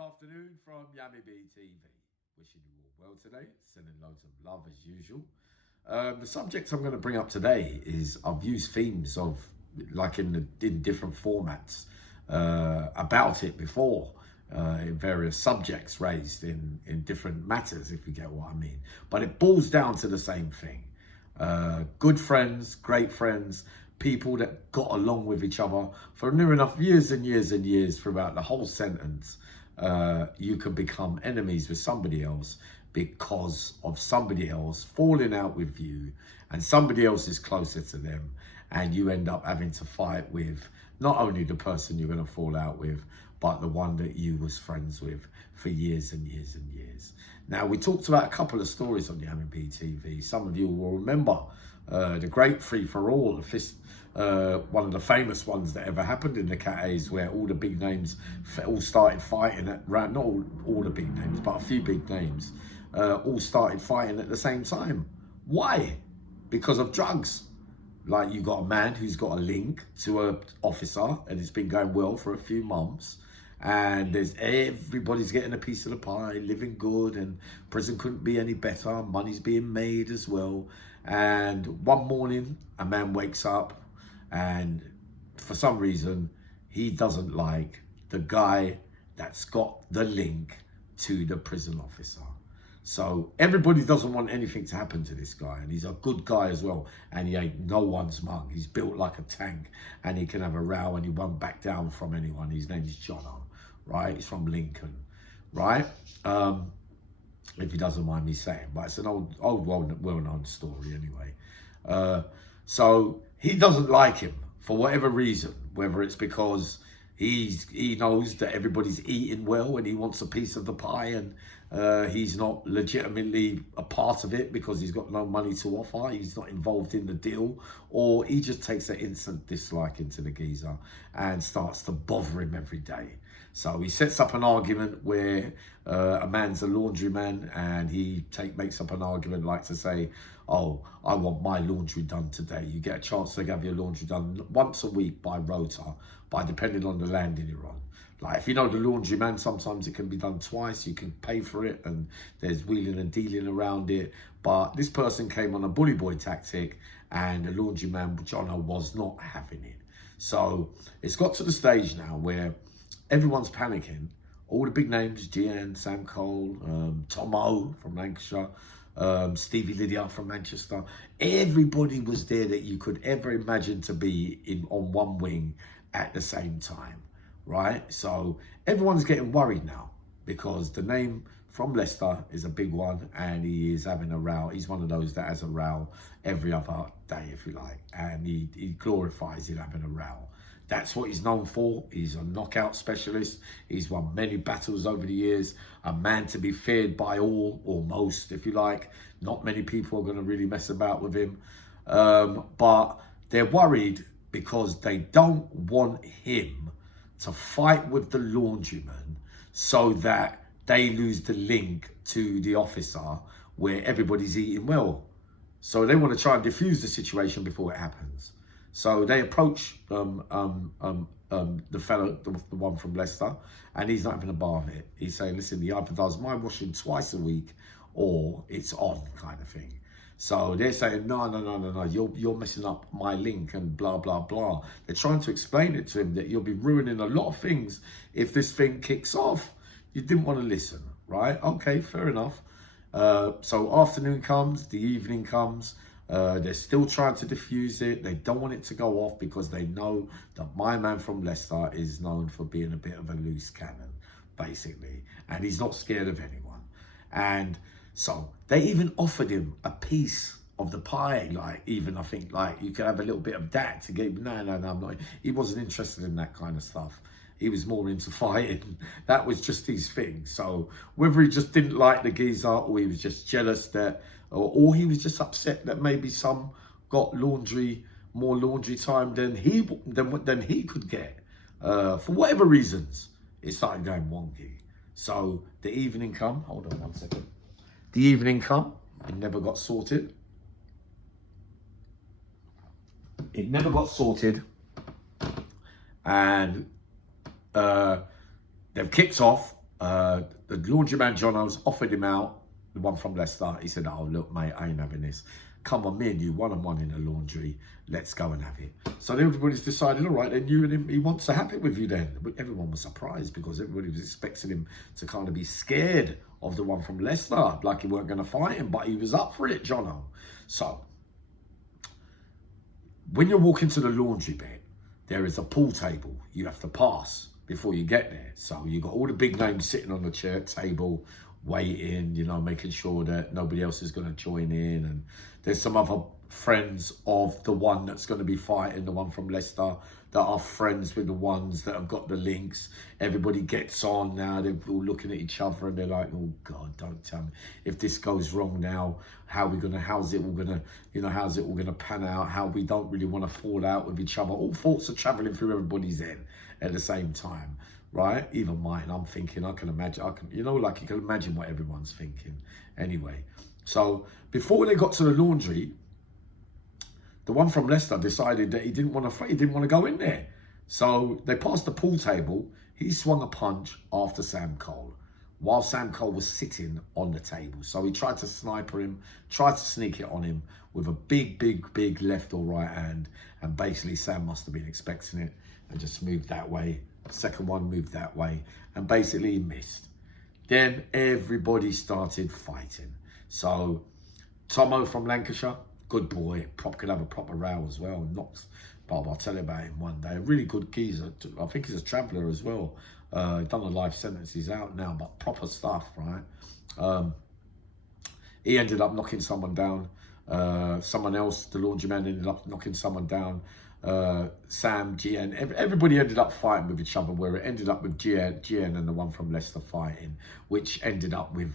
afternoon from yammybtv. Wishing you all well today. Sending loads of love as usual. The subject I'm going to bring up today is I've used themes of like in different formats about it before in various subjects raised in different matters, if you get what I mean. But it boils down to the same thing. Good friends, great friends, people that got along with each other for near enough years and years and years throughout the whole sentence. You can become enemies with somebody else because of somebody else falling out with you, and somebody else is closer to them, and you end up having to fight with not only the person you're going to fall out with, but the one that you was friends with for years and years and years. Now, we talked about a couple of stories on the yammybtv. Some of you will remember the great free-for-all, one of the famous ones that ever happened in the Cat A's, where all the big names all started fighting at not all the big names, but a few big names all started fighting at the same time. Why? Because of drugs. Like, you got a man who's got a link to an officer, and it's been going well for a few months, and everybody's getting a piece of the pie, living good, and prison couldn't be any better, money's being made as well. And one morning a man wakes up, and for some reason he doesn't like the guy that's got the link to the prison officer. So everybody doesn't want anything to happen to this guy, and he's a good guy as well, and he ain't no one's mug. He's built like a tank, and he can have a row, and he won't back down from anyone. His name is Jono, right? He's from Lincoln, right? If he doesn't mind me saying, but it's an old well-known story anyway. So he doesn't like him for whatever reason, whether it's because he knows that everybody's eating well and he wants a piece of the pie, and he's not legitimately a part of it because he's got no money to offer, he's not involved in the deal, or he just takes an instant dislike into the geezer and starts to bother him every day. So he sets up an argument where a man's a laundryman, and he makes up an argument like to say, oh, I want my laundry done today. You get a chance to have your laundry done once a week by rota, depending on the landing you're on. Like, if you know the laundryman, sometimes it can be done twice. You can pay for it, and there's wheeling and dealing around it. But this person came on a bully boy tactic, and the laundryman, Jono, was not having it. So it's got to the stage now where everyone's panicking. All the big names, Gian, Sam Cole, Tom O from Lancashire, Stevie Lydia from Manchester. Everybody was there that you could ever imagine to be on one wing at the same time, right? So everyone's getting worried now because the name from Leicester is a big one, and he is having a row. He's one of those that has a row every other day, if you like, and he glorifies it having a row. That's what he's known for. He's a knockout specialist. He's won many battles over the years. A man to be feared by all, or most, if you like. Not many people are going to really mess about with him. But they're worried because they don't want him to fight with the laundryman so that they lose the link to the officer where everybody's eating well. So they want to try and diffuse the situation before it happens. So they approach the fellow, the one from Leicester, and he's not having a bar of it. He's saying, listen, he either does my washing twice a week or it's on, kind of thing. So they're saying, no, you're messing up my link and blah, blah, blah. They're trying to explain it to him that you'll be ruining a lot of things if this thing kicks off. You didn't want to listen, right? Okay, fair enough. So afternoon comes, the evening comes. They're still trying to diffuse it. They don't want it to go off because they know that my man from Leicester is known for being a bit of a loose cannon, basically. And he's not scared of anyone. And so they even offered him a piece of the pie. Like, even I think, like, you could have a little bit of that to get. No, I'm not. He wasn't interested in that kind of stuff. He was more into fighting. That was just his thing. So whether he just didn't like the geezer, or he was just jealous that, or he was just upset that maybe some got more laundry time than he could get, for whatever reasons, it started going wonky. So the evening come. Hold on one second. The evening come. It never got sorted. And they've kicked off. The laundryman Jono's offered him out, the one from Leicester. He said, oh, look, mate, I ain't having this. Come on, me and you, one-on-one in the laundry. Let's go and have it. So everybody's decided, all right, then you and him, he wants to have it with you then. But everyone was surprised because everybody was expecting him to kind of be scared of the one from Leicester, like he weren't going to fight him, but he was up for it, Jono. So when you walk into the laundry bed, there is a pool table you have to pass before you get there. So you got all the big names sitting on the chair table, waiting, you know, making sure that nobody else is going to join in. And there's some other friends of the one that's going to be fighting, the one from Leicester, that are friends with the ones that have got the links. Everybody gets on now. They're all looking at each other and they're like, oh God, don't tell me. If this goes wrong now, how's it all gonna pan out? How we don't really want to fall out with each other. All thoughts are traveling through everybody's head at the same time, right? Even mine, I'm thinking, you can imagine what everyone's thinking anyway. So before they got to the laundry, the one from Leicester decided that he didn't want to go in there. So they passed the pool table. He swung a punch after Sam Cole while Sam Cole was sitting on the table. So he tried to sniper him, tried to sneak it on him with a big left or right hand. And basically Sam must have been expecting it and just moved that way. The second one moved that way and basically he missed. Then everybody started fighting. So Tomo from Lancashire, good boy, could have a proper row as well. I'll tell you about him one day. A really good geezer. I think he's a traveller as well. Done a life sentence. He's out now, but proper stuff, right? He ended up knocking someone down. Someone else, the laundryman, ended up knocking someone down. Sam, GN, everybody ended up fighting with each other, where it ended up with GN and the one from Leicester fighting, which ended up with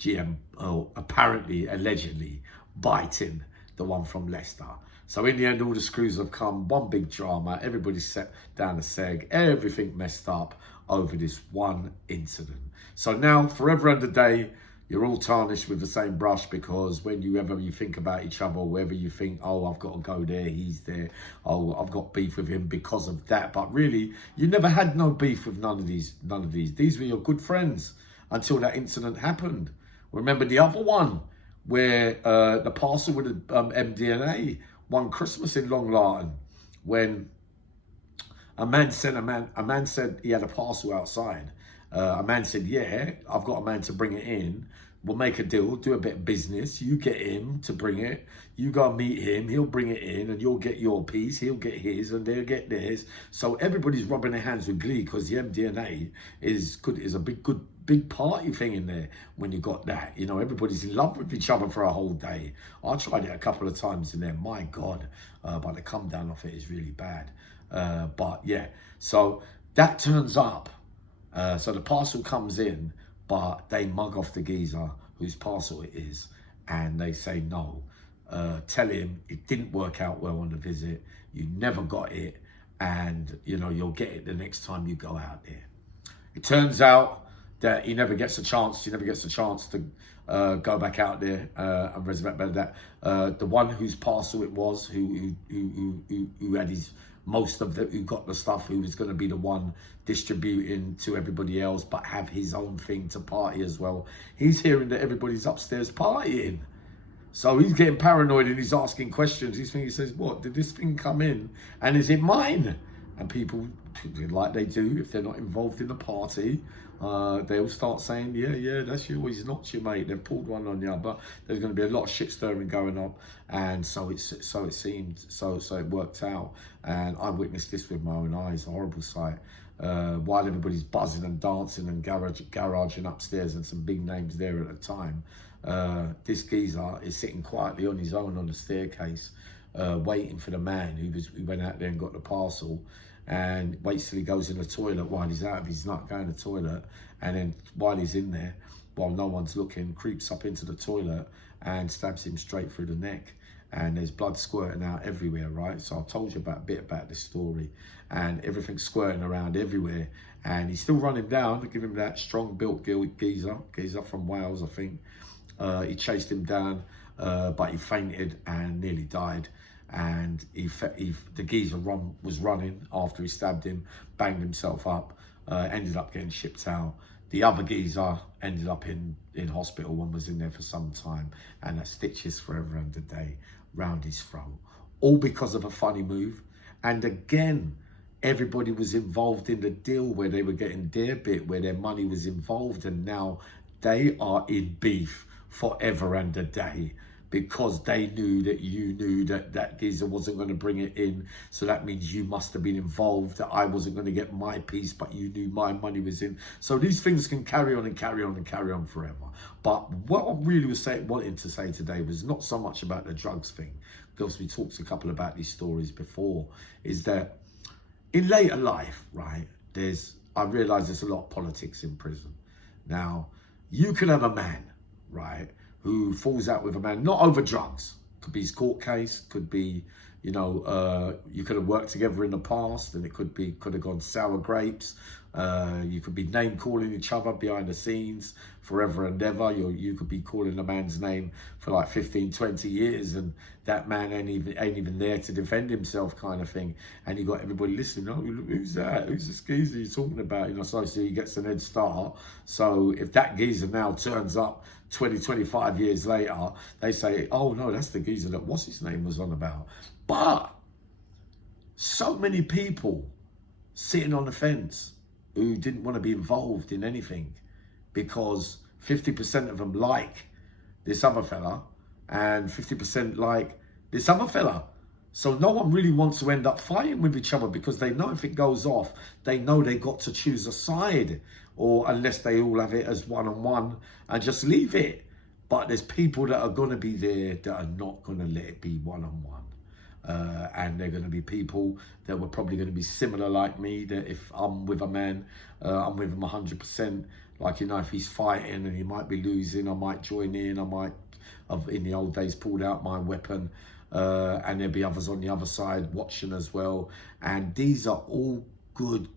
GM allegedly biting the one from Leicester. So in the end, all the screws have come, one big drama, everybody set down the seg, everything messed up over this one incident. So now, forever and a day, you're all tarnished with the same brush, because whenever you think about each other, wherever you think, oh, I've got to go there, he's there, oh, I've got beef with him because of that. But really, you never had no beef with none of these. These were your good friends until that incident happened. Remember the other one, where the parcel with the MDNA one Christmas in Long Lartin, when a man said he had a parcel outside. A man said, yeah, I've got a man to bring it in. We'll make a deal, do a bit of business. You get him to bring it. You go meet him. He'll bring it in and you'll get your piece. He'll get his and they'll get theirs. So everybody's rubbing their hands with glee, because the MDNA is a big party thing in there when you got that. You know, everybody's in love with each other for a whole day. I tried it a couple of times in there. My God, but the come down off it is really bad. But yeah, so that turns up. So the parcel comes in, but they mug off the geezer whose parcel it is, and they say no. Tell him it didn't work out well on the visit. You never got it, and you know you'll get it the next time you go out there. It turns out that he never gets a chance. He never gets a chance to go back out there and resurrect that. The one whose parcel it was, who had his who got the stuff, who was going to be the one distributing to everybody else, but have his own thing to party as well. He's hearing that everybody's upstairs partying. So he's getting paranoid and he's asking questions. He says, what, did this thing come in? And is it mine? And people, like they do, if they're not involved in the party, they'll start saying, yeah, that's you. Well, he's not your mate. They've pulled one on you. But there's going to be a lot of shit stirring going on. And so it seemed, so it worked out. And I witnessed this with my own eyes, a horrible sight. While everybody's buzzing and dancing and garaging upstairs, and some big names there at the time, this geezer is sitting quietly on his own on the staircase, waiting for the man who went out there and got the parcel, and waits till he goes in the toilet while he's out of his nut going to the toilet, and then while he's in there, while no one's looking, creeps up into the toilet and stabs him straight through the neck. And there's blood squirting out everywhere, right? So I've told you a bit about this story, and everything's squirting around everywhere, and he's still running down to give him that strong built geezer from Wales, I think. He chased him down, but he fainted and nearly died. And the geezer was running after he stabbed him, banged himself up, ended up getting shipped out The other geezer ended up in hospital. One was in there for some time, and had stitches forever and a day round his throat. All because of a funny move. And again, everybody was involved in the deal where they were getting their bit, where their money was involved. And now they are in beef forever and a day, because they knew that you knew that that geezer wasn't going to bring it in. So that means you must have been involved, that I wasn't going to get my piece, but you knew my money was in. So these things can carry on and carry on and carry on forever. But what I really wanted to say today was not so much about the drugs thing, because we talked a couple about these stories before, is that in later life, right, I realise there's a lot of politics in prison. Now, you can have a man, right, who falls out with a man, not over drugs. Could be his court case, could be, you could have worked together in the past and it could have gone sour grapes. You could be name calling each other behind the scenes forever and ever. You could be calling a man's name for like 15, 20 years and that man ain't even there to defend himself, kind of thing. And you got everybody listening, oh, who's that? Who's this geezer you're talking about? So he gets an head start. So if that geezer now turns up 20, 25 years later, they say, oh no, that's the geezer that what's his name was on about. But so many people sitting on the fence who didn't want to be involved in anything because 50% of them like this other fella and 50% like this other fella. So no one really wants to end up fighting with each other, because they know if it goes off, they know they got to choose a side, or unless they all have it as one-on-one and just leave it. But there's people that are going to be there that are not going to let it be one-on-one. And they're going to be people that were probably going to be similar like me, that if I'm with a man, I'm with him 100%. Like, if he's fighting and he might be losing, I might join in. I might have, in the old days, pulled out my weapon. And there'll be others on the other side watching as well. And these are all good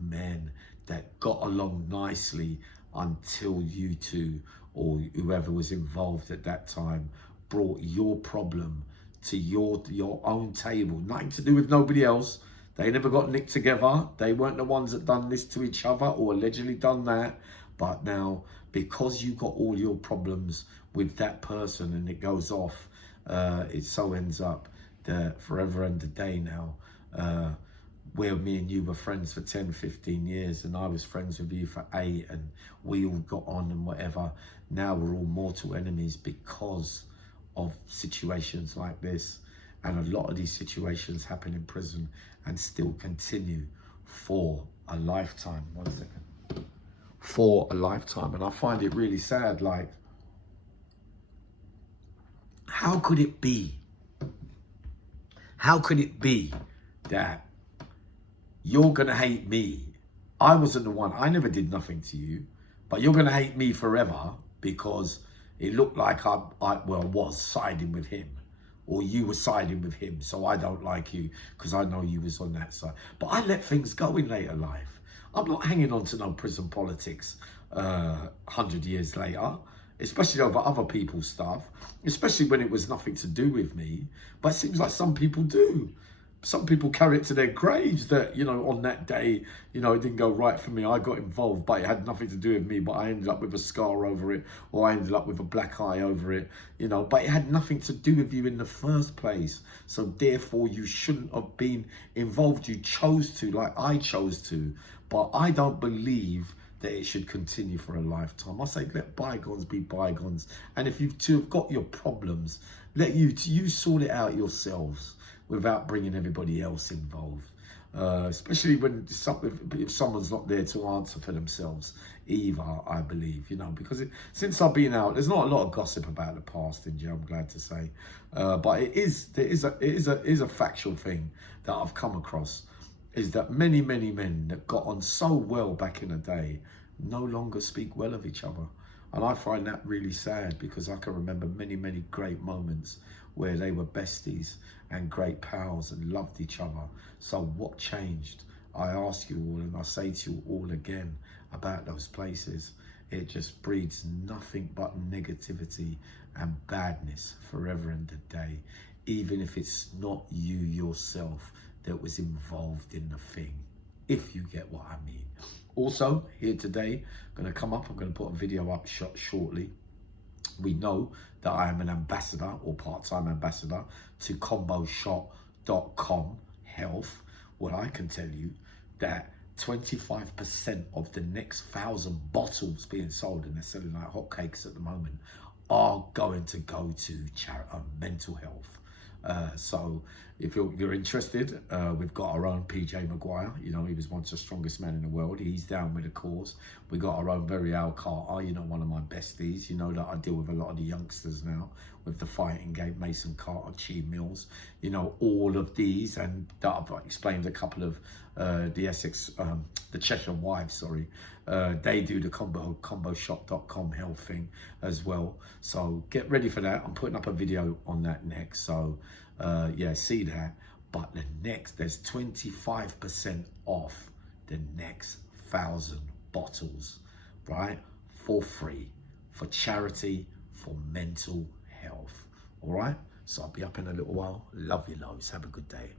men that got along nicely until you two or whoever was involved at that time brought your problem to your own table. Nothing to do with nobody else. They never got nicked together. They weren't the ones that done this to each other or allegedly done that. But now, because you got all your problems with that person and it goes off, it so ends up that forever and a day now, where me and you were friends for 10, 15 years and I was friends with you for 8 and we all got on and whatever. Now we're all mortal enemies because of situations like this. And a lot of these situations happen in prison and still continue for a lifetime. 1 second. For a lifetime. And I find it really sad. Like, how could it be? How could it be that you're going to hate me? I wasn't the one. I never did nothing to you. But you're going to hate me forever because it looked like I was siding with him. Or you were siding with him, so I don't like you because I know you was on that side. But I let things go in later life. I'm not hanging on to no prison politics 100 years later, especially over other people's stuff, especially when it was nothing to do with me. But it seems like some people do. Some people carry it to their graves that, on that day, it didn't go right for me. I got involved, but it had nothing to do with me. But I ended up with a scar over it, or I ended up with a black eye over it, But it had nothing to do with you in the first place. So therefore, you shouldn't have been involved. You chose to, like I chose to. But I don't believe that it should continue for a lifetime. I say let bygones be bygones. And if you've got your problems, let you sort it out yourselves, without bringing everybody else involved, especially when if someone's not there to answer for themselves either, I believe, because since I've been out, there's not a lot of gossip about the past in jail, I'm glad to say, but there is a factual thing that I've come across, is that many men that got on so well back in the day no longer speak well of each other. And I find that really sad, because I can remember many great moments where they were besties and great pals and loved each other. So what changed? I ask you all, and I say to you all again about those places. It just breeds nothing but negativity and badness forever and a day, even if it's not you yourself that was involved in the thing, if you get what I mean. Also, here today, going to come up, I'm going to put a video up shortly. We know that I am an ambassador or part-time ambassador to comboshop.com health. Well, I can tell you that 25% of the next 1,000 bottles being sold, and they're selling like hotcakes at the moment, are going to go to mental health. So if you're interested, we've got our own PJ Maguire. You know, he was once the strongest man in the world. He's down with the cause. We got our own very Al Carter, you know, one of my besties. You know that I deal with a lot of the youngsters now with the fighting game, Mason Carter, Chi Mills, you know, all of these. And that I've explained a couple of the Essex, the Cheshire Wives, sorry. They do the comboshop.com health thing as well. So get ready for that. I'm putting up a video on that next. So yeah, see that. But there's 25% off the next 1,000 bottles, right? For free, for charity, for mental health. All right. So I'll be up in a little while. Love you loads. Have a good day.